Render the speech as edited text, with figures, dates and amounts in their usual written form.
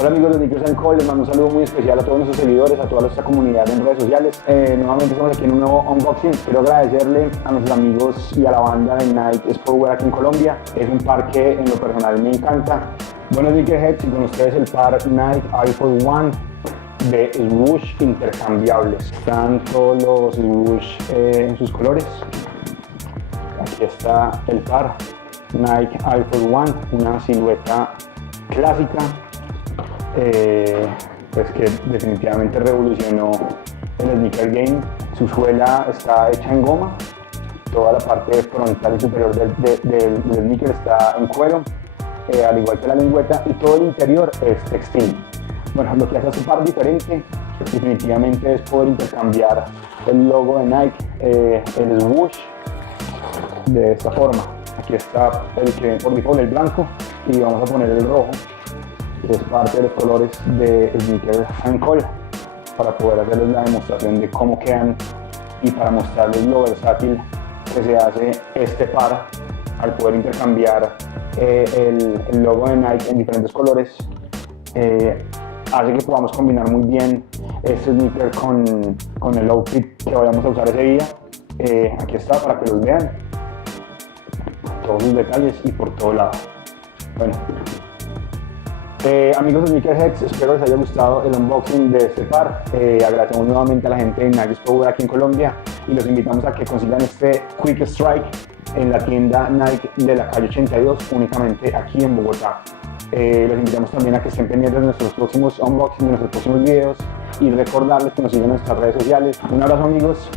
Hola amigos de Sneakers & Co, les mando un saludo muy especial a todos nuestros seguidores, a toda nuestra comunidad en redes sociales. Nuevamente estamos aquí en un nuevo unboxing. Quiero agradecerle a nuestros amigos y a la banda de Nike Sportswear aquí en Colombia. Es un par que en lo personal me encanta. Bueno Sneakerheads, y con ustedes el par Nike Air Force One de swoosh intercambiables. Están todos los swoosh en sus colores. Aquí está el par Nike Air Force One, una silueta clásica, pues que definitivamente revolucionó el sneaker game. Su suela está hecha en goma, toda la parte frontal y superior del sneaker está en cuero, al igual que la lengüeta, y todo el interior es textil. Bueno, lo que hace a su par diferente definitivamente es poder intercambiar el logo de Nike, el swoosh, de esta forma. Aquí está el que por default el blanco, y vamos a poner el rojo, que es parte de los colores de Sneakers & Co, para poder hacerles la demostración de cómo quedan y para mostrarles lo versátil que se hace este par al poder intercambiar el logo de Nike en diferentes colores. Hace que podamos combinar muy bien este sneaker con el outfit que vayamos a usar ese día. Aquí está para que los vean todos los detalles y por todo lado. Bueno, amigos de Sneakerheads, espero les haya gustado el unboxing de este par. Agradecemos nuevamente a la gente de Nike Sportswear aquí en Colombia y los invitamos a que consigan este Quick Strike en la tienda Nike de la calle 82, únicamente aquí en Bogotá. Los invitamos también a que estén pendientes de nuestros próximos unboxings, de nuestros próximos videos, y recordarles que nos sigan en nuestras redes sociales. Un abrazo amigos.